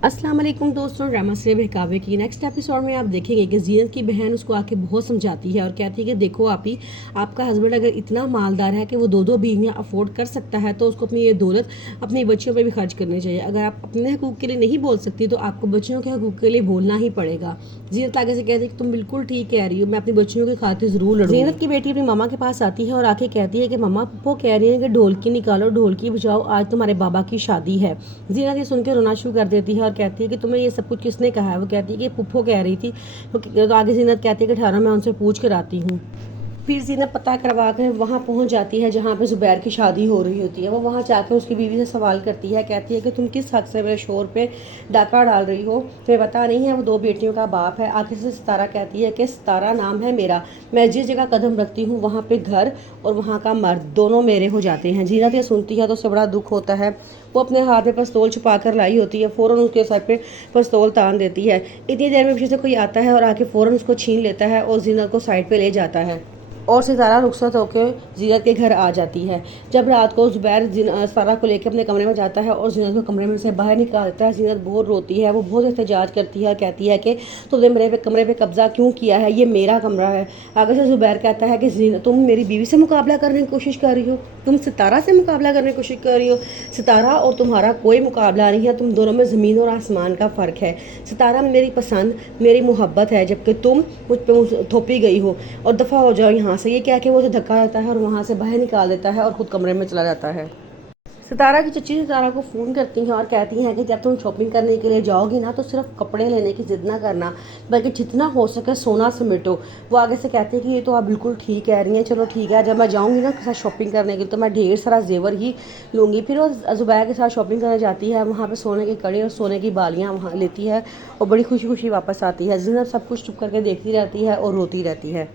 अस्सलाम वालेकुम दोस्तों, ड्रामा से बहकावे की नेक्स्ट एपिसोड में आप देखेंगे कि जीनत की बहन उसको आके बहुत समझाती है और कहती है कि देखो आप ही, आपका हस्बैंड अगर इतना मालदार है कि वो दो दो बीवियाँ अफोर्ड कर सकता है तो उसको अपनी ये दौलत अपनी बच्चियों पे भी खर्च करनी चाहिए। अगर आप अपने हकूक़ के लिए नहीं बोल सकती तो आपको बच्चियों के हकूक़ के लिए बोलना ही पड़ेगा। जीनत आगे से कहती है कि तुम बिल्कुल ठीक कह रही हो, मैं अपनी बच्चियों की खातिर ज़रूर लड़ूंगी। जीनत की बेटी अपनी मामा के पास आती है और आके कहती है कि मम्मा पप्पो कह रही है कि ढोलकी निकालो, ढोलकी बजाओ, आज तुम्हारे बाबा की शादी है। जीनत ये सुन के रोना शुरू कर देती है और कहती है कि तुम्हें सब कुछ किसने कहा है। वो कहती है कि पुप्पो कह रही थी। तो आगे जीनत कहती है कि ठहरो, मैं उनसे पूछ कर आती हूँ। फिर जीनत पता करवा कर वहाँ पहुँच जाती है जहाँ पे ज़ुबैर की शादी हो रही होती है। वो वहाँ जाकर उसकी बीवी से सवाल करती है, कहती है कि तुम किस हक़ से मेरे शोहर पे डाका डाल रही हो, तुम्हें पता नहीं है वो दो बेटियों का बाप है। आखिर से सितारा कहती है कि सितारा नाम है मेरा, मैं जिस जगह कदम रखती हूँ वहाँ पे घर और वहाँ का मर्द दोनों मेरे हो जाते हैं। जीनत ये सुनती है तो उससे बड़ा दुख होता है। वो अपने हाथ में पिस्तौल छुपा कर लाई होती है, फ़ौरन उसके सर पे पिस्तौल तान देती है। इतनी देर में पीछे से कोई आता है और आके फ़ौरन उसको छीन लेता है और जीनत को साइड पे ले जाता है और सितारा रुखसत होकर जीनत के घर आ जाती है। जब रात को ज़ुबैर सितारा को लेकर अपने कमरे में जाता है और जीनत को कमरे में से बाहर निकाल देता है। जीनत बहुत रोती है, वो बहुत एहतजाज करती है, कहती है कि तुमने मेरे कमरे पे कब्जा क्यों किया है, ये मेरा कमरा है। आगे से ज़ुबैर कहता है कि जीनत तुम मेरी बीवी से मुकाबला करने की कोशिश कर रही हो, तुम सितारा से मुकाबला करने की कोशिश कर रही हो। सितारा और तुम्हारा कोई मुकाबला नहीं है, तुम दोनों में ज़मीन और आसमान का फ़र्क है। सितारा मेरी पसंद, मेरी मोहब्बत है, जबकि तुम मुझ पर थोपी गई हो, और दफ़ा हो जाओ यहाँ से। ये क्या कि वो उसे धक्का देता है और वहाँ से बाहर निकाल देता है और खुद कमरे में चला जाता है। सितारा की चच्ची सितारा को फ़ोन करती हैं और कहती हैं कि जब तुम शॉपिंग करने के लिए जाओगी ना तो सिर्फ कपड़े लेने की ज़िद ना करना, बल्कि जितना हो सके सोना समेटो। वो आगे से कहती है कि ये तो आप बिल्कुल ठीक कह रही हैं, चलो ठीक है, जब मैं जाऊँगी ना के साथ शॉपिंग करने के लिए तो मैं ढेर सारा जेवर ही लूँगी। फिर वो ज़ुबैर के साथ शॉपिंग करने जाती है, वहाँ पर सोने के कड़े और सोने की बालियाँ वहाँ लेती है और बड़ी खुशी खुशी वापस आती है। ज़ीनत सब कुछ चुप करके देखती रहती है और रोती रहती है।